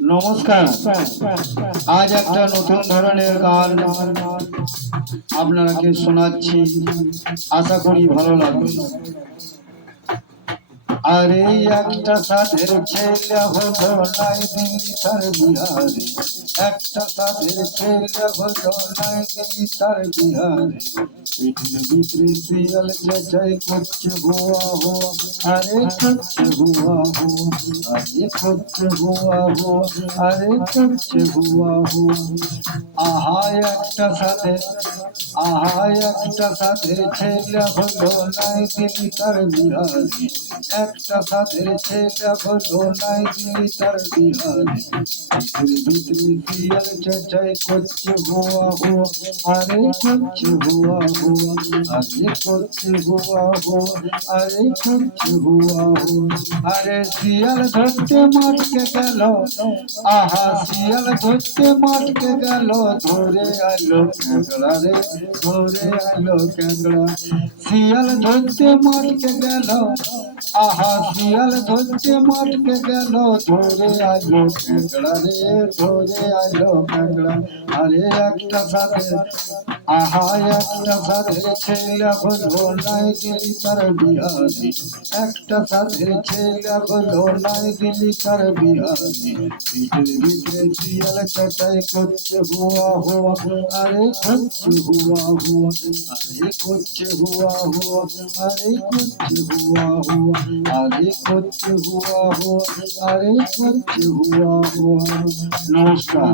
নমস্কার। আজ একটা নতুন ধরনের গান আপনাকে শোনাচ্ছি, আশা করি ভালো লাগবে। আরে একটা সাধের ছেলে হলো নাই দিন তার বিহারে, একটা সাধের ছেলে হলো নাই দিন তার বিহারে। পিঠের ভিতরে শিয়াল চেঁচাই করছে হুয়া হুয়া, আরে করছে হুয়া হুয়া, আরে করছে হুয়া হুয়া, আরে করছে হুয়া হুয়া। আহা একটা সাথে, আহা একটা সাথে ছেলে হলো নাই দিলি তার বিহারে, একটা সাথে ছেলে হলো নাই দিলি তার বিহারে। ভিতরে শিয়াল চেঁচাই করছে হুয়া হুয়া, আরে করছে হুয়া হুয়া, আরে করছে হুয়া হুয়া, আরে করছে হুয়া হুয়া। আরে শিয়াল ধরতে মাঠকে গেল, আহা শিয়াল ধরতে মাঠকে গেল, ধরে আলো ক্যাংড়া রে, ধরে আলো ক্যাংড়া। শিয়াল ধরতে মাঠকে গেল, আহা শিয়াল ধরতে মাঠকে গেল, ধরে আলো ক্যাংড়া রে, ধরে আলো ক্যাংড়া। আরে একটা সাথে, আহা একটা সাথে ছেলে হলো নাই দিলি তার বিহারে, একটা সাথে ছেলে হলো নাই দিলি তার বিহারে। ভিতরে ভিতরে শিয়াল চেঁচাই করছে হুয়া হুয়া, আরে করছে হুয়া হুয়া, আরে করছে হুয়া হুয়া, আরে করছে হুয়া হুয়া, আরে করছে হুয়া হুয়া, আরে করছে হুয়া হুয়া। নমস্কার।